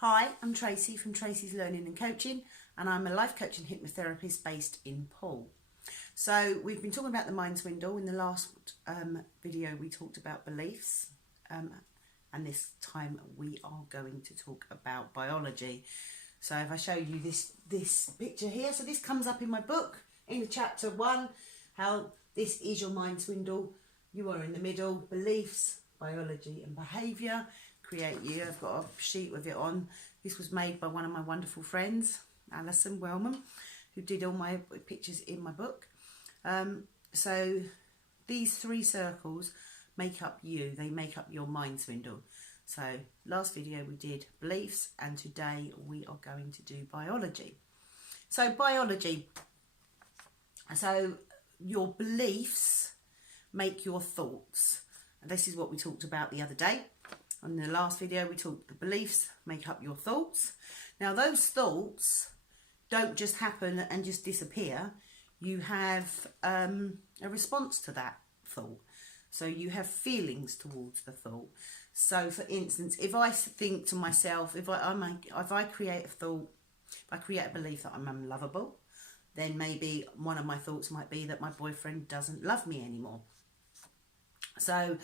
Hi, I'm Tracy from Tracy's Learning and Coaching, and I'm a life coach and hypnotherapist based in Poole. So we've been talking about the mind swindle. In the last video we talked about beliefs, and this time we are going to talk about biology. So if I show you this picture here, so this comes up in my book in chapter 1, how this is your mind swindle. You are in the middle, beliefs, biology and behaviour create you. I've got a sheet with it on. This was made by one of my wonderful friends, Alison Wellman, who did all my pictures in my book. So these 3 circles make up you. They make up your mind swindle. So last video we did beliefs, and today we are going to do biology. So biology. So your beliefs make your thoughts. And this is what we talked about the other day. In the last video we talked the beliefs make up your thoughts. Now those thoughts don't just happen and just disappear. You have a response to that thought. So you have feelings towards the thought. So for instance, if I think to myself, if I create a thought, if I create a belief that I'm unlovable, then maybe one of my thoughts might be that my boyfriend doesn't love me anymore. So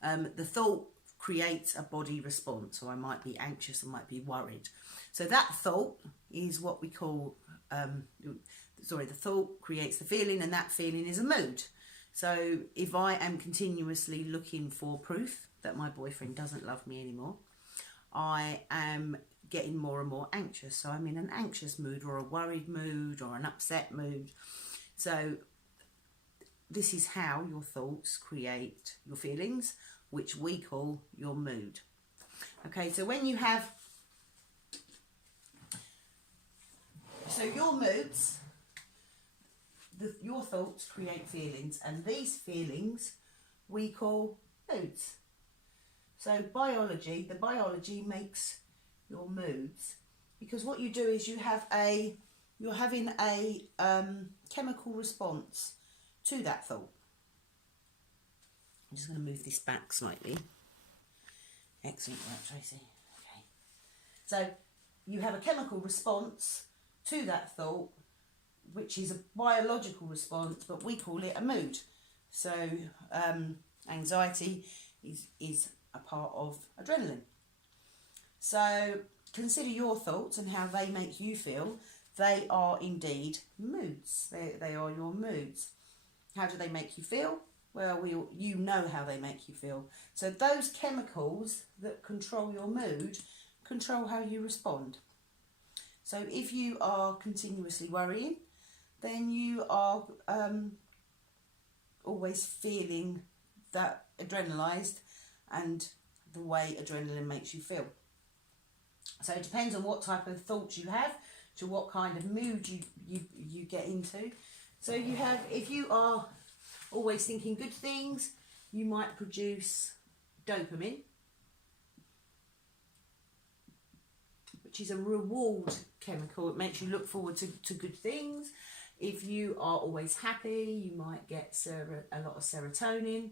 the thought creates a body response. So I might be anxious, I might be worried. So that thought is what we call, the thought creates the feeling, and that feeling is a mood. So if I am continuously looking for proof that my boyfriend doesn't love me anymore, I am getting more and more anxious. So I'm in an anxious mood, or a worried mood, or an upset mood. So this is how your thoughts create your feelings, which we call your mood. Okay, so when you have, so your moods, your thoughts create feelings, and these feelings we call moods. So the biology makes your moods, because what you do is you're having a chemical response to that thought. I'm just going to move this back slightly. Excellent work, Tracy. Okay. So you have a chemical response to that thought, which is a biological response, but we call it a mood. So anxiety is a part of adrenaline. So consider your thoughts and how they make you feel. They are indeed moods. They are your moods. How do they make you feel? Well, you know how they make you feel. So those chemicals that control your mood control how you respond. So if you are continuously worrying, then you are always feeling that adrenalized, and the way adrenaline makes you feel. So it depends on what type of thoughts you have, to what kind of mood you get into. So you have, if you are always thinking good things, you might produce dopamine, which is a reward chemical. It makes you look forward to good things. If you are always happy, you might get a lot of serotonin.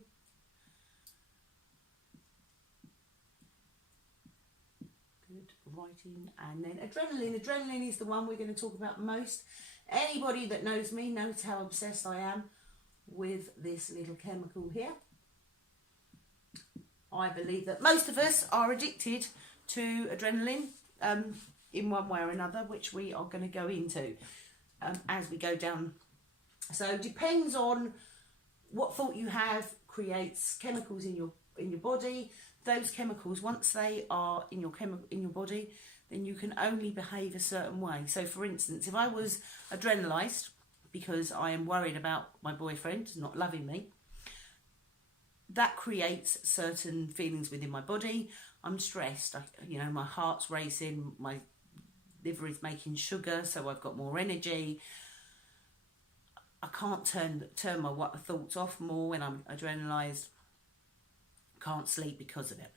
Good writing. And then adrenaline. Adrenaline is the one we're going to talk about most. Anybody that knows me knows how obsessed I am with this little chemical here. I believe that most of us are addicted to adrenaline in one way or another, which we are going to go into as we go down. So it depends on what thought you have, creates chemicals in your body. Those chemicals, once they are in your body, then you can only behave a certain way. So for instance, if I was adrenalized because I am worried about my boyfriend not loving me, that creates certain feelings within my body. I'm stressed, my heart's racing, my liver is making sugar, so I've got more energy. I can't turn my thoughts off more when I'm adrenalized. Can't sleep because of it.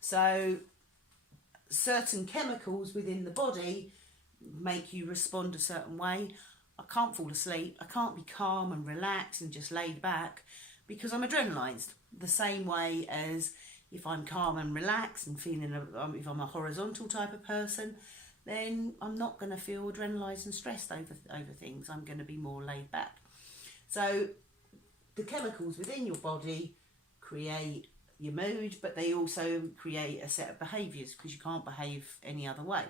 So certain chemicals within the body make you respond a certain way. I can't fall asleep. I can't be calm and relaxed and just laid back because I'm adrenalized. The same way as If I'm calm and relaxed and feeling, if I'm a horizontal type of person, then I'm not going to feel adrenalised and stressed over things. I'm going to be more laid back. So the chemicals within your body create your mood, but they also create a set of behaviours, because you can't behave any other way.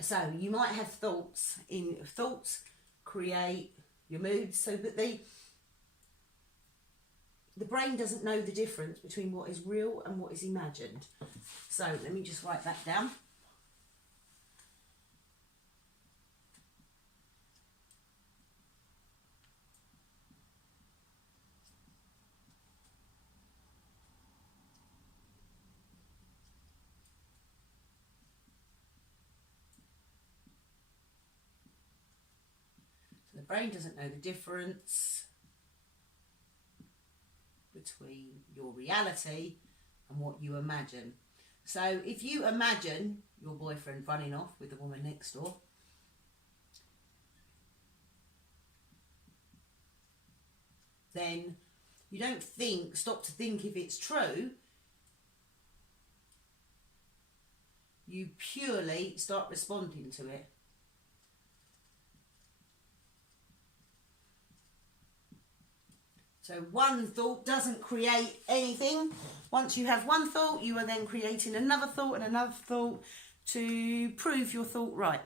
So you might have thoughts. Thoughts create your mood, so that the brain doesn't know the difference between what is real and what is imagined. So let me just write that down. So the brain doesn't know the difference between your reality and what you imagine. So if you imagine your boyfriend running off with the woman next door, then you don't stop to think if it's true. You purely start responding to it. So one thought doesn't create anything. Once you have one thought, you are then creating another thought and another thought to prove your thought right.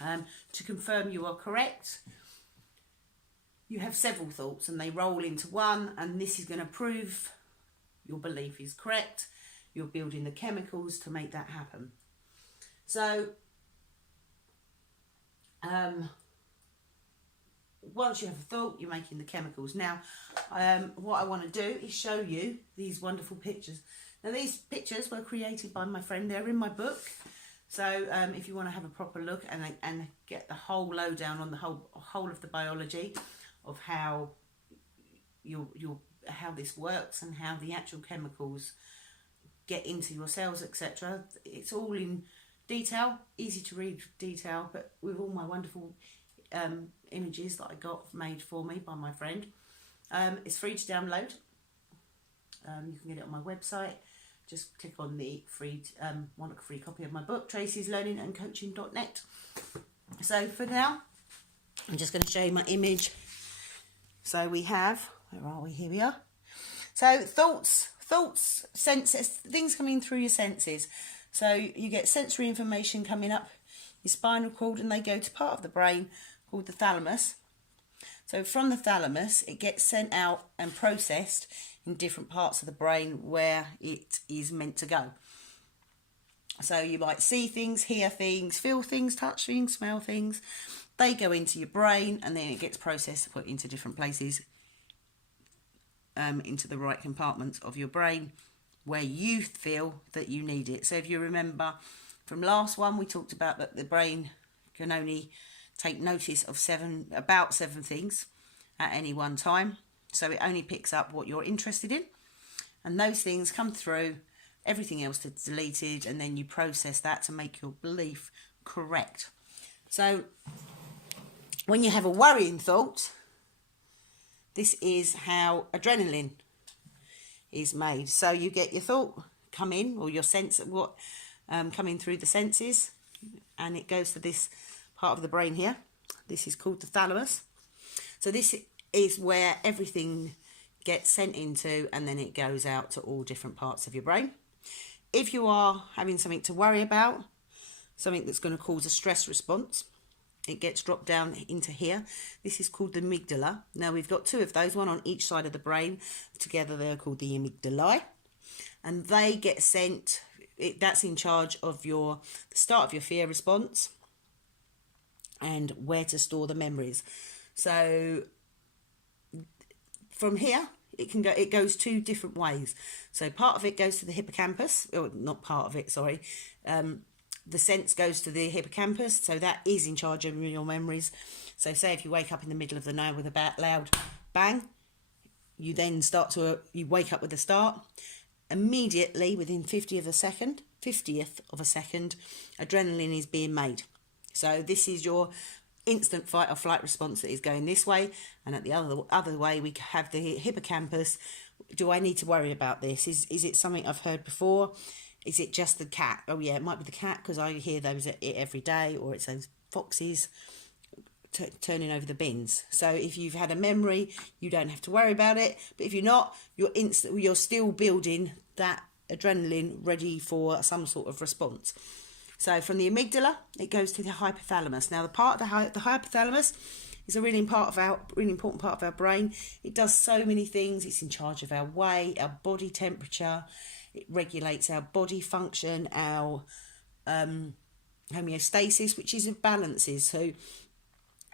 To confirm you are correct, you have several thoughts and they roll into one, and this is going to prove your belief is correct. You're building the chemicals to make that happen. So once you have a thought, you're making the chemicals. Now, what I want to do is show you these wonderful pictures. Now, these pictures were created by my friend. They're in my book. So if you want to have a proper look and get the whole lowdown on the whole of the biology of how how this works and how the actual chemicals get into your cells, etc. It's all in detail, easy to read detail, but with all my wonderful images that I got made for me by my friend. It's free to download. You can get it on my website. Just click on the want a free copy of my book, tracyslearningandcoaching.net. So for now, I'm just going to show you my image. So we have, where are we? Here we are. So thoughts, senses, things coming through your senses. So you get sensory information coming up your spinal cord, and they go to part of the brain called the thalamus. So from the thalamus, it gets sent out and processed in different parts of the brain where it is meant to go. So you might see things, hear things, feel things, touch things, smell things. They go into your brain, and then it gets processed, put into different places, into the right compartments of your brain where you feel that you need it. So if you remember from last one, we talked about that the brain can only take notice of about seven things at any one time. So it only picks up what you're interested in, and those things come through, everything else is deleted, and then you process that to make your belief correct. So when you have a worrying thought, this is how adrenaline is made. So you get your thought come in, or your sense of what coming through the senses, and it goes to this part of the brain here. This is called the thalamus. So this is where everything gets sent into, and then it goes out to all different parts of your brain. If you are having something to worry about, something that's going to cause a stress response, it gets dropped down into here. This is called the amygdala. Now we've got two of those, one on each side of the brain. Together they're called the amygdalae, and they get sent, that's in charge of the start of your fear response and where to store the memories. So from here, it goes two different ways. So part of it goes to the hippocampus, or not part of it, sorry. The sense goes to the hippocampus, so that is in charge of your memories. So say if you wake up in the middle of the night with a loud bang, you then you wake up with a start. Immediately, within 50th of a second, adrenaline is being made. So this is your instant fight or flight response that is going this way, and at the other way we have the hippocampus, do I need to worry about this? Is it something I've heard before? Is it just the cat? Oh yeah, it might be the cat because I hear those every day, or it's those foxes turning over the bins. So if you've had a memory, you don't have to worry about it. But if you're not, you're still building that adrenaline ready for some sort of response. So from the amygdala, it goes to the hypothalamus. Now the part of the hypothalamus is a really important part of our brain. It does so many things. It's in charge of our weight, our body temperature. It regulates our body function, our homeostasis, which is of balances. So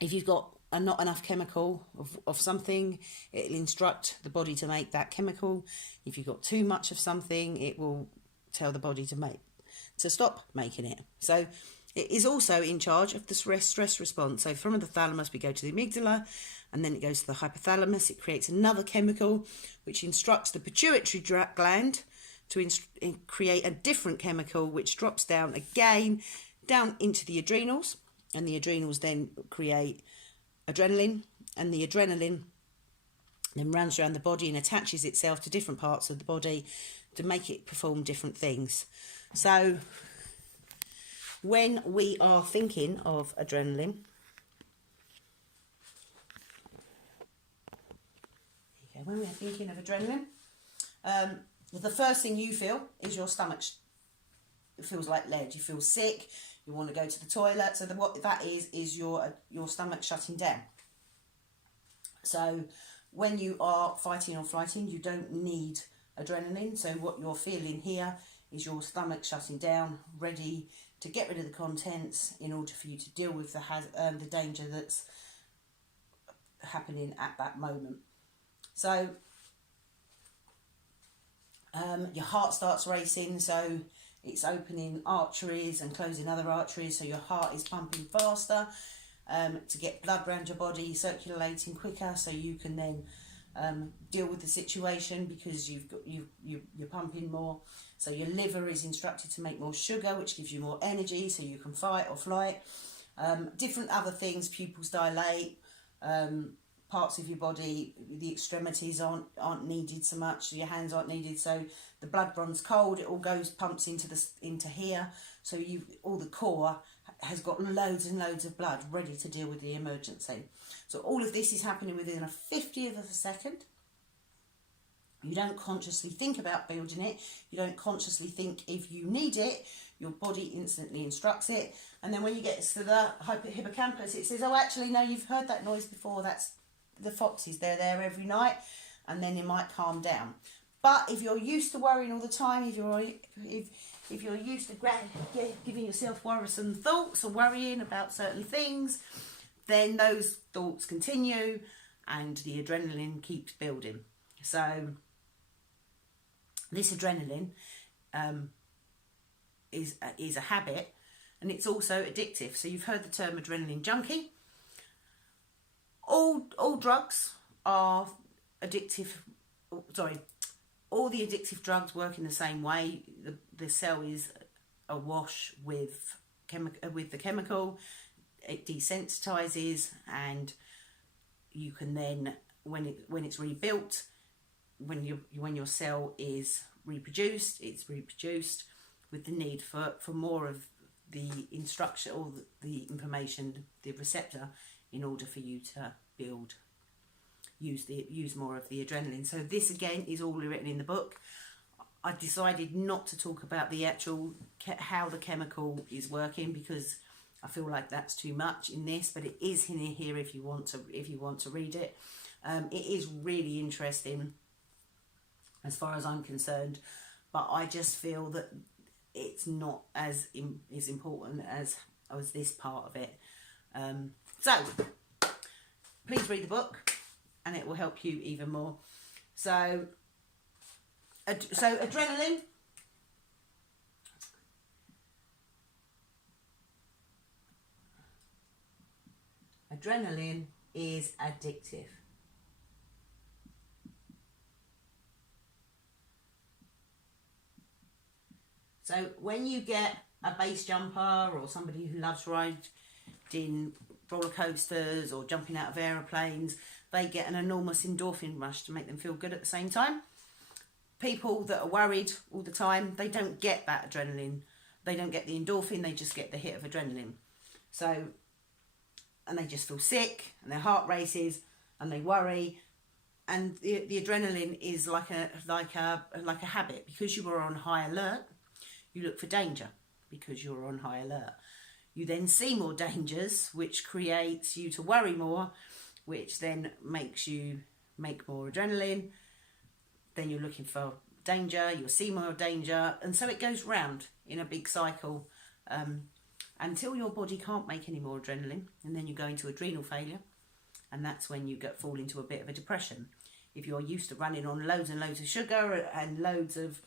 if you've got not enough chemical of something, it'll instruct the body to make that chemical. If you've got too much of something, it will tell the body to stop making it. So it is also in charge of the stress response. So from the thalamus, we go to the amygdala, and then it goes to the hypothalamus. It creates another chemical, which instructs the pituitary gland to create a different chemical, which drops down again, down into the adrenals. And the adrenals then create adrenaline, and the adrenaline then runs around the body and attaches itself to different parts of the body to make it perform different things. So when we are thinking of adrenaline, the first thing you feel is your stomach. It feels like lead. You feel sick. You want to go to the toilet. So what that is your stomach shutting down. So when you are fighting or flighting, you don't need adrenaline. So what you're feeling here is your stomach shutting down, ready to get rid of the contents in order for you to deal with the danger that's happening at that moment. So your heart starts racing, so it's opening arteries and closing other arteries, so your heart is pumping faster to get blood around your body, circulating quicker, so you can then deal with the situation because you're pumping more. So your liver is instructed to make more sugar, which gives you more energy, so you can fight or flight. Different other things, pupils dilate, parts of your body, the extremities aren't needed so much, your hands aren't needed, so the blood runs cold, it all pumps into here, so all the core has got loads and loads of blood ready to deal with the emergency. So all of this is happening within a 50th of a second. You don't consciously think about building it, you don't consciously think if you need it, your body instantly instructs it, and then when you get to the hippocampus, it says, oh actually no, you've heard that noise before, that's the foxes, they're there every night, and then it might calm down. But if you're used to worrying all the time, if you're used to giving yourself worrisome thoughts or worrying about certain things, then those thoughts continue and the adrenaline keeps building. So this adrenaline is a habit, and it's also addictive. So you've heard the term adrenaline junkie. All drugs are addictive. Sorry, all the addictive drugs work in the same way. The cell is awash with the chemical. It desensitizes, and you can then, when it's rebuilt, when your cell is reproduced, it's reproduced with the need for more of the instruction or the information, the receptor, in order for you to use more of the adrenaline. So this again is all written in the book. I decided not to talk about the actual how the chemical is working because I feel like that's too much in this, but it is in here if you want to read it. It is really interesting as far as I'm concerned, but I just feel that it's not as important as this part of it. So please read the book and it will help you even more. So adrenaline. Adrenaline is addictive. So when you get a base jumper or somebody who loves riding roller coasters or jumping out of aeroplanes, they get an enormous endorphin rush to make them feel good at the same time. people that are worried all the time, they don't get that adrenaline. They don't get the endorphin, they just get the hit of adrenaline. So, and they just feel sick, and their heart races, and they worry. And the adrenaline is like a habit. Because you are on high alert, you look for danger because you're on high alert. You then see more dangers, which creates you to worry more, which then makes you make more adrenaline. Then you're looking for danger, you'll see more danger, and so it goes round in a big cycle until your body can't make any more adrenaline, and then you go into adrenal failure, and that's when you fall into a bit of a depression. If you're used to running on loads and loads of sugar and loads of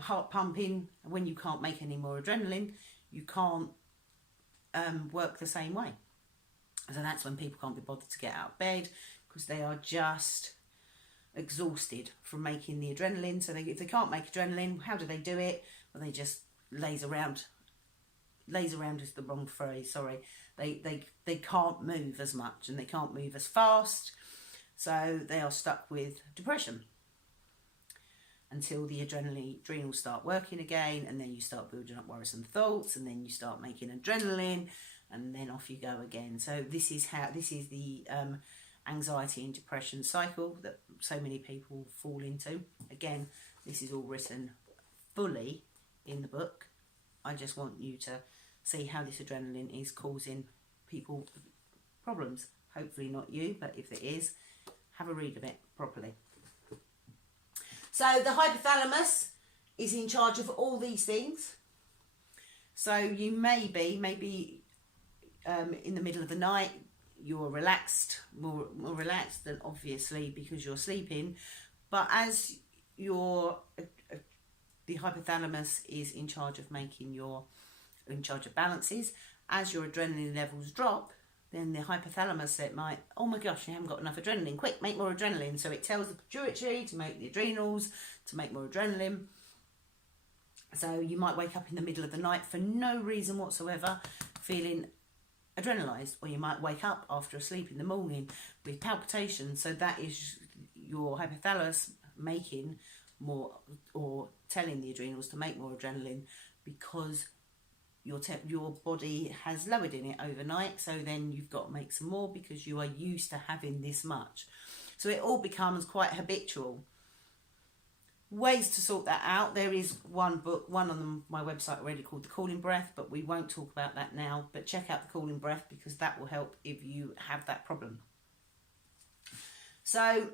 heart pumping, when you can't make any more adrenaline, you can't work the same way. So that's when people can't be bothered to get out of bed, because they are just exhausted from making the adrenaline. So if they can't make adrenaline, how do they do it? Well, they just laze around. Laze around is the wrong phrase, sorry. They can't move as much, and they can't move as fast, so they are stuck with depression until the adrenals start working again, and then you start building up worrisome thoughts, and then you start making adrenaline, and then off you go again. So this is the anxiety and depression cycle that so many people fall into. Again, this is all written fully in the book. I just want you to see how this adrenaline is causing people problems. Hopefully not you, but if it is, have a read of it properly. So the hypothalamus is in charge of all these things. So you may be in the middle of the night, you're relaxed, more relaxed than obviously because you're sleeping, but as the hypothalamus is in charge of balances, as your adrenaline levels drop, then the hypothalamus said, oh my gosh, you haven't got enough adrenaline, quick, make more adrenaline. So it tells the pituitary to make the adrenals to make more adrenaline. So you might wake up in the middle of the night for no reason whatsoever feeling adrenalised, or you might wake up after a sleep in the morning with palpitations. So that is your hypothalamus making more, or telling the adrenals to make more adrenaline, because your body has lowered in it overnight. So then you've got to make some more because you are used to having this much. So it all becomes quite habitual. Ways to sort that out. There is one on my website already called The Cooling Breath, but we won't talk about that now. But check out The Cooling Breath, because that will help if you have that problem. So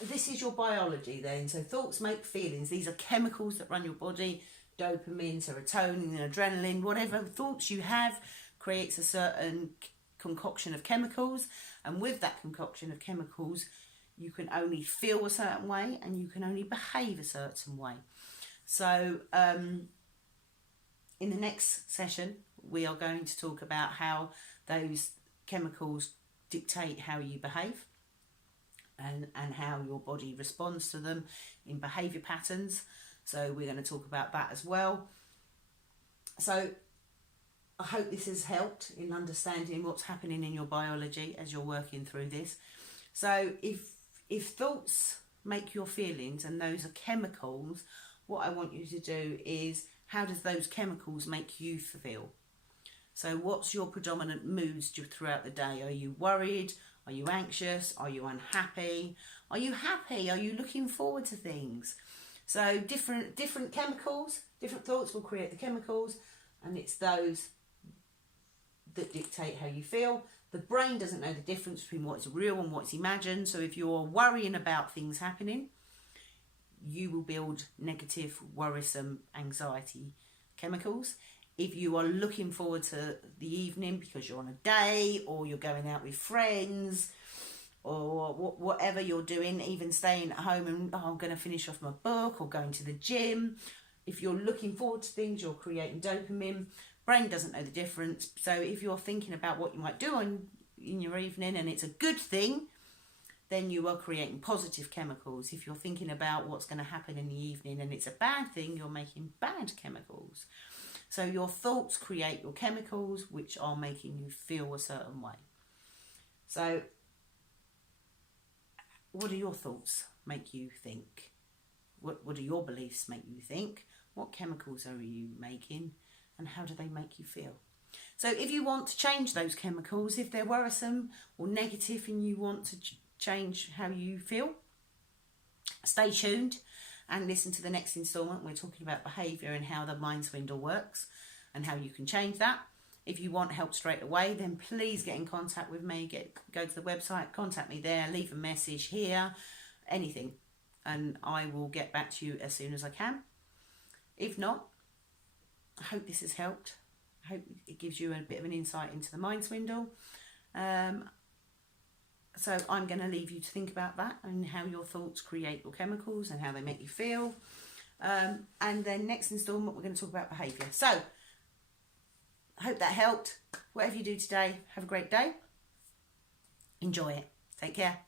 this is your biology then. So thoughts make feelings. These are chemicals that run your body. Dopamine, serotonin, adrenaline, whatever thoughts you have creates a certain concoction of chemicals. And with that concoction of chemicals, you can only feel a certain way, and you can only behave a certain way. So in the next session, we are going to talk about how those chemicals dictate how you behave, and how your body responds to them in behaviour patterns. So we're going to talk about that as well. So I hope this has helped in understanding what's happening in your biology as you're working through this. So if thoughts make your feelings, and those are chemicals, what I want you to do is, how does those chemicals make you feel? So what's your predominant moods throughout the day? Are you worried? Are you anxious? Are you unhappy? Are you happy? Are you looking forward to things? So different chemicals, different thoughts will create the chemicals, and it's those that dictate how you feel. The brain doesn't know the difference between what's real and what's imagined. So if you're worrying about things happening, you will build negative, worrisome anxiety chemicals. If you are looking forward to the evening because you're on a day, or you're going out with friends, or whatever you're doing, even staying at home and I'm going to finish off my book, or going to the gym. If you're looking forward to things, you're creating dopamine. Brain doesn't know the difference. So if you're thinking about what you might do in your evening and it's a good thing, then you are creating positive chemicals. If you're thinking about what's going to happen in the evening and it's a bad thing, you're making bad chemicals. So your thoughts create your chemicals, which are making you feel a certain way. So what are your thoughts? make you think? What do your beliefs make you think? What chemicals are you making? And how do they make you feel? So if you want to change those chemicals, if they're worrisome or negative and you want to change how you feel, stay tuned and listen to the next instalment. We're talking about behaviour and how the mind swindle works and how you can change that. If you want help straight away, then please get in contact with me. Go to the website, contact me there, leave a message here, anything, and I will get back to you as soon as I can. If not, I hope this has helped. I hope it gives you a bit of an insight into the mind swindle. So I'm going to leave you to think about that and how your thoughts create your chemicals and how they make you feel. And then next instalment, we're going to talk about behaviour. So I hope that helped. Whatever you do today, have a great day. Enjoy it. Take care.